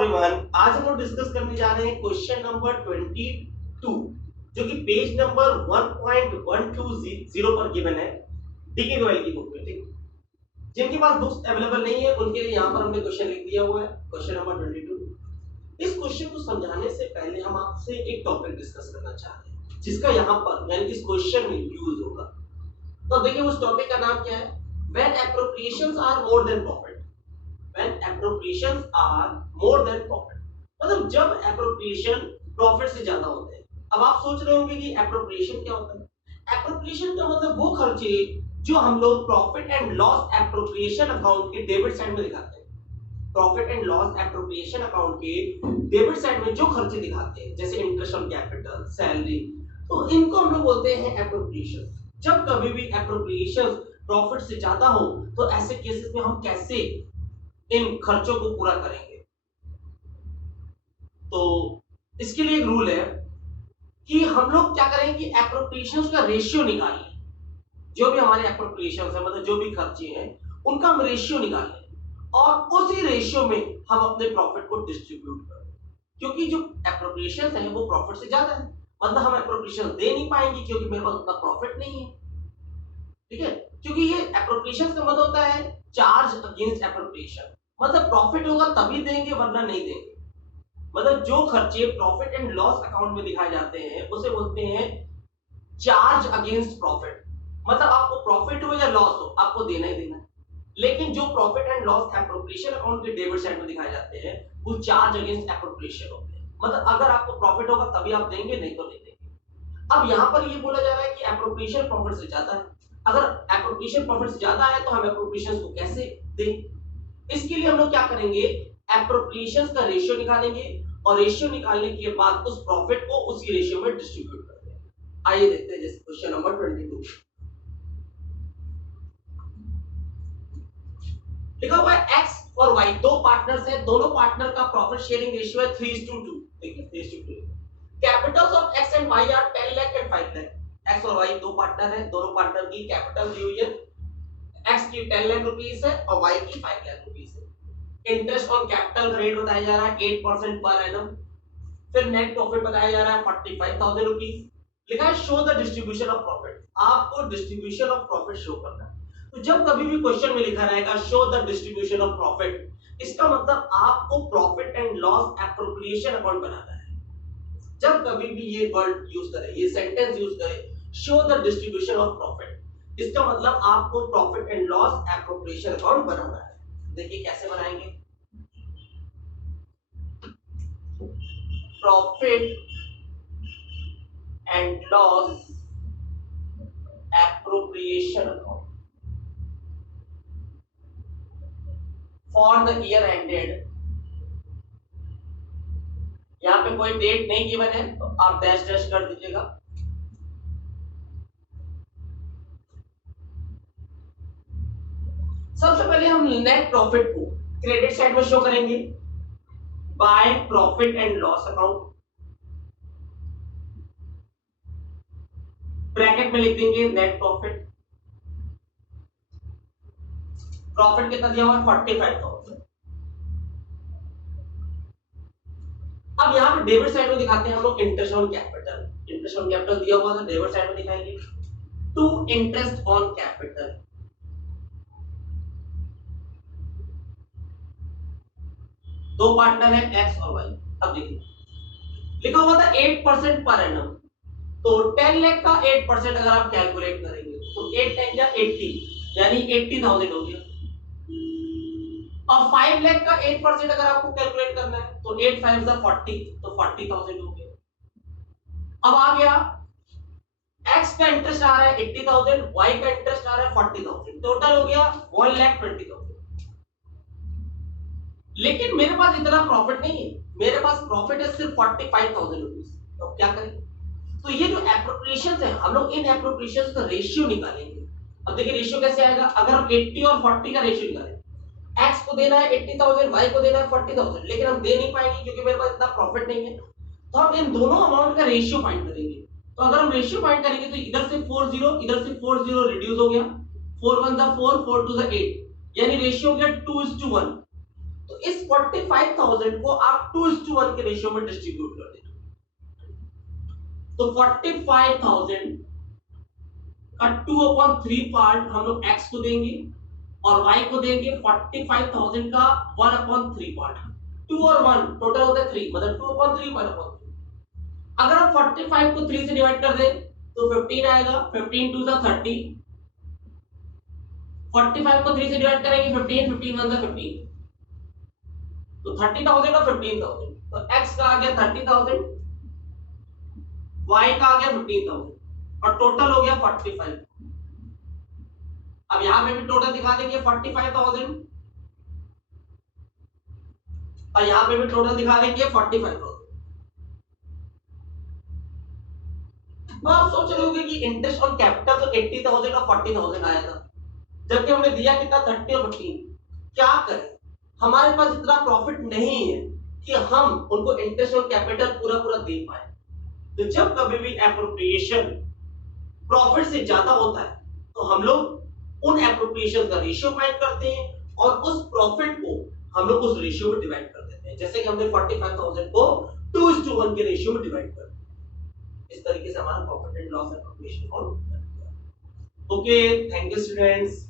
Everyone, आज हम लोग डिस्कस करने जा रहे हैं क्वेश्चन नंबर 22 जो कि पेज नंबर 1.120 पर गिवन है डीके गोयल की बुक में। ठीक, जिनके पास बुक्स अवेलेबल नहीं है उनके लिए यहाँ पर हमने क्वेश्चन लिख दिया हुआ है, क्वेश्चन नंबर 22। इस क्वेश्चन को समझाने से पहले हम आपसे एक टॉपिक डिस्कस करना चाह रहे हैं जिसका यहाँ पर यानी इस क्वेश्चन में यूज होगा। तो देखिए उस टॉपिक का नाम क्या है, when appropriations are more than profit. When appropriations are more than profit, मतलब जब appropriation profit से ज्यादा होते हैं। अब आप सोच रहे होंगे कि appropriation क्या होता है। appropriation का मतलब वो खर्चे जो हम लोग profit and loss appropriation account के डेबिट साइड में दिखाते हैं। Profit and loss appropriation account के डेबिट साइड में जो खर्चे दिखाते हैं जैसे इंटरेस्ट ऑन कैपिटल, सैलरी, तो इनको हम लोग बोलते हैं एप्रोप्रिएशन। जब कभी भी एप्रोप्रिएशन प्रॉफिट से ज्यादा हो तो ऐसे केसेस में हम कैसे इन खर्चों को पूरा करेंगे। तो इसके लिए एक रूल है कि हम लोग क्या करें कि एप्रोप्रिएशंस का रेशियो निकाल लें। जो भी हमारे एप्रोप्रिएशंस है मतलब जो भी खर्चे हैं उनका हम रेशियो निकाल लें और उसी रेशियो में हम अपने प्रॉफिट को डिस्ट्रीब्यूट करें, क्योंकि जो एप्रोप्रिएशंस है वो प्रॉफिट से ज्यादा है, मतलब हम एप्रोप्रिएशन दे नहीं पाएंगे क्योंकि मेरे पास उतना प्रॉफिट नहीं है। ठीक है, क्योंकि ये एप्रोप्रिएशंस का मतलब होता है चार्ज अगेंस्ट एप्रोप्रिएशन, मतलब प्रॉफिट होगा तभी देंगे वरना नहीं देंगे। मतलब जो खर्चे प्रॉफिट एंड लॉस अकाउंट में दिखाए जाते हैं उसे बोलते हैं चार्ज अगेंस्ट प्रॉफिट। मतलब आपको प्रॉफिट हो या लॉस हो आपको देना ही देना है। लेकिन जो profit and loss appropriation account के डेबिट साइड में दिखाए जाते हैं वो चार्ज अगेंस्ट एप्रोप्रिएशन होते हैं। मतलब अगर आपको प्रॉफिट होगा तभी आप देंगे, नहीं तो नहीं देंगे। अब यहाँ पर ये बोला जा रहा है कि एप्रोप्रिएशन प्रॉफिट से ज्यादा है। अगर एप्रोप्रिएशन प्रॉफिट से ज्यादा है तो हम एप्रोप्रिएशन को कैसे दें। इसके लिए हम लोग क्या करेंगे, एप्रोप्रिएशंस का रेशियो निकालेंगे और रेशियो निकालने के बाद उस प्रॉफिट को उसी रेशियो में डिस्ट्रीब्यूट कर देंगे। आइए देखते हैं जैसे क्वेश्चन नंबर 22 लिखा हुआ है x और y दो पार्टनर्स हैं, दोनों पार्टनर का प्रॉफिट शेयरिंग रेशियो है 3:2। देखिए 3:2। Capitals of x and y are 10 lakh and 5 lakh. x और y दो पार्टनर हैं, दोनों पार्टनर की कैपिटल दी हुई है, x की 10 लाख रुपीस है और y की 5 लाख रुपीस है। इंटरेस्ट ऑन कैपिटल रेट बताया जा रहा है 8% पर एनम। फिर नेट प्रॉफिट बताया जा रहा है 45,000 रुपीस। लिखा है show the distribution of profit, आपको डिस्ट्रीब्यूशन ऑफ प्रॉफिट शो करना है। तो जब कभी भी क्वेश्चन में लिखा रहेगा show the distribution of profit, इसका मतलब आपको profit and loss appropriation account बनाना है। जब कभी भी ये वर्ड यूज करे, ये सेंटेंस यूज करे show the distribution of profit, इसका मतलब आपको profit and loss appropriation account बनाना है। देखिए कैसे बनाएंगे, profit and loss appropriation account for the year ended. यहां पे कोई डेट नहीं गिवन है तो आप डैश डैश कर दीजिएगा। सबसे पहले हम नेट प्रॉफिट को क्रेडिट साइड में शो करेंगे by profit and loss account. Bracket में लिख देंगे नेट प्रॉफिट। प्रॉफिट कितना दिया हुआ है 45,000। अब यहां पे डेबिट साइड में दिखाते हैं हम लोग interest on capital. Interest on capital दिया हुआ है डेबिट साइड में दिखाएंगे टू इंटरेस्ट ऑन कैपिटल। दो पार्टनर है x और y। अब देखिए लिखा हुआ था 8% पर एनम, तो 10 लाख का 8% अगर आप कैलकुलेट करेंगे तो 8 टाइम या 80 यानी 80,000 हो गया। और 5 लाख का 8% अगर आपको कैलकुलेट करना है तो 8 5 जा 40, तो 40,000 हो गया। अब आ गया x का इंटरेस्ट आ रहा है 80,000, y का इंटरेस्ट आ रहा है 40,000, टोटल हो गया 1,20,000। लेकिन मेरे पास इतना प्रॉफिट नहीं है, मेरे पास प्रॉफिट है सिर्फ 45,000 रुपीस। तो क्या करें, तो ये जो एप्रोप्रिएशंस है हम लोग इन एप्रोप्रिएशंस का रेशियो निकालेंगे। अब देखिए रेशियो कैसे आएगा, अगर हम 80 और 40 का रेशियो निकालें, x को देना है 80,000, y को देना है 40,000, लेकिन हम दे नहीं पाएंगे क्योंकि मेरे पास इतना प्रॉफिट नहीं है। तो हम इन दोनों अमाउंट का रेशियो फाइंड करेंगे। तो अगर हम रेशियो फाइंड करेंगे तो इधर से 40 इधर से 40 रिड्यूस हो गया, 4 1 जा 4 4 2 जा 8, यानी रेशियो हो गया 2:1। तो इस 45,000 को आप 2:1 के रेशियो में डिस्ट्रीब्यूट कर दें। तो 45,000 का 2/3 पार्ट हम लोग x को देंगे और y को देंगे 45,000 का 1/3 पार्ट। 2 और 1 टोटल होता है 3, मतलब 2/3 1/3। अगर हम 45 को 3 से डिवाइड कर दें तो 15 आएगा, 15 2 30। 45 को 3 से डिवाइड करेंगे 15, 15 1 15, तो 30,000 और 15,000। तो x का आ गया 30,000, y का आ गया 15,000 और टोटल हो गया 45। अब यहां पे भी टोटल दिखा देंगे 45,000 और यहां पे भी टोटल दिखा देंगे 45,000। तो आप सोच रहे होंगे कि इंटरेस्ट ऑन कैपिटल तो 80,000 और 40,000 आया था, जबकि हमने दिया कितना 30 और 15। क्या करें, हमारे पास इतना प्रॉफिट नहीं है कि हम उनको इंटरेस्ट ऑन कैपिटल पूरा पूरा दे पाए। तो जब कभी भी एप्रोप्रिएशन प्रॉफिट से ज्यादा होता है तो हम लोग उन एप्रोप्रिएशन का रेशियो फाइंड करते हैं और उस प्रॉफिट को हम लोग उस रेशियो में डिवाइड कर देते हैं, जैसे कि हमने 45,000 को 2:1 के रेशियो में डिवाइड कर दिया। इस तरीके से हमारा profit and loss appropriation form कर दिया। Okay, thank you students.